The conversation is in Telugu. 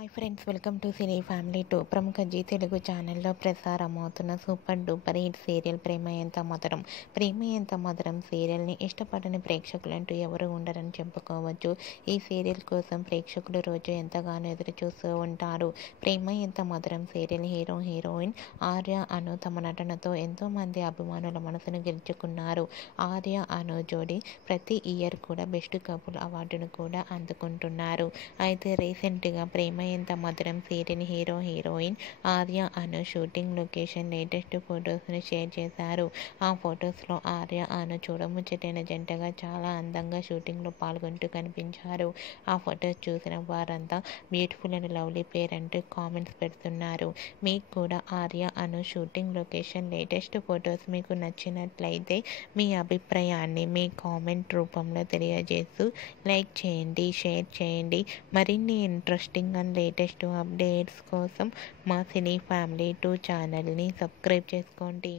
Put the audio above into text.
Hi friends, welcome to cine family 2. ప్రముఖ జీ తెలుగు ఛానల్లో ప్రసారమవుతున్న సూపర్ డూపర్ హిట్ సీరియల్ ప్రేమ ఎంత మధురం. ప్రేమ ఎంత మధురం సీరియల్ని ఇష్టపడని ప్రేక్షకులంటూ ఎవరు ఉండరని చెప్పుకోవచ్చు. ఈ సీరియల్ కోసం ప్రేక్షకులు రోజు ఎంతగానో ఎదురు చూస్తూ ఉంటారు. ప్రేమ ఎంత మధురం సీరియల్ హీరో హీరోయిన్ ఆర్య అను తమ నటనతో ఎంతోమంది అభిమానుల మనసును గెలుచుకున్నారు. ఆర్య అను జోడీ ప్రతి ఇయర్ కూడా బెస్ట్ కపుల్ అవార్డును కూడా అందుకుంటున్నారు. అయితే రీసెంట్గా ప్రేమ ఎంత మధురం సీరియల్ హీరో హీరోయిన్ ఆర్య అను షూటింగ్ లొకేషన్ లేటెస్ట్ ఫొటోస్ను షేర్ చేశారు. ఆ ఫొటోస్లో ఆర్య అను చూడముచ్చటైన జంటగా చాలా అందంగా షూటింగ్లో పాల్గొంటూ కనిపించారు. ఆ ఫొటోస్ చూసిన వారంతా బ్యూటిఫుల్ అండ్ లవ్లీ పేర్ అంటూ కామెంట్స్ పెడుతున్నారు. మీకు కూడా ఆర్య అను షూటింగ్ లొకేషన్ లేటెస్ట్ ఫొటోస్ మీకు నచ్చినట్లయితే మీ అభిప్రాయాన్ని మీ కామెంట్ రూపంలో తెలియజేస్తూ లైక్ చేయండి, షేర్ చేయండి. మరిన్ని ఇంట్రెస్టింగ్ అండ్ లేటెస్ట్ అప్డేట్స్ కోసం మా సినీ ఫ్యామిలీ 2 ఛానల్ని సబ్స్క్రైబ్ చేసుకోండి.